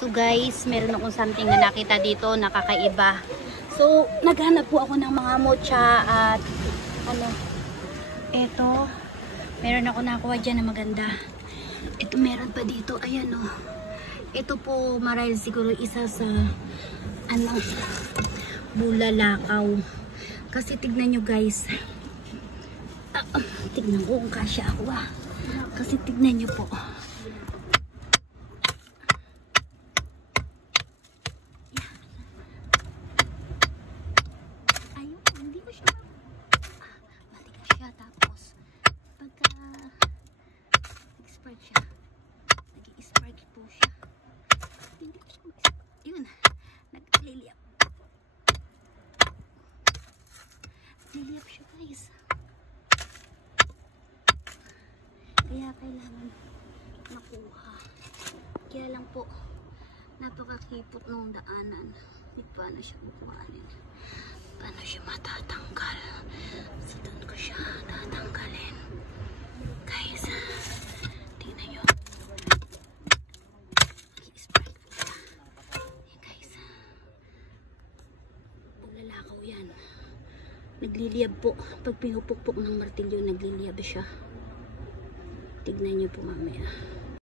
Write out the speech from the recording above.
So guys, meron akong something na nakita dito, nakakaiba. So, naghanap po ako ng mga mocha at ano, eto, meron ako nakuha dyan na maganda. Ito meron pa dito, ayan o. Ito po marahil siguro isa sa ano, bulalakaw. Kasi tignan nyo guys. Tignan ko kung kasya ako Kasi tignan nyo po. Ayun, hindi ko siya. Matigas siya. Tapos, pagka nag-spark siya, nag-i-spark po siya. Hindi ko siya. Yun, nag-liliap. Liliap siya guys. Kaya kailangan makuha. Kaya lang po, napakakipot ng daanan. Paano siya kukuhanin? Paano siya matatanggal? So, doon ko siya tatanggalin. Guys, tingnan nyo. I-spread po siya. Guys, bulalakaw yan. Nagliliyab po. Pag pinupukpok ng martilyo, nagliliyab siya. Tignan nyo po mamaya.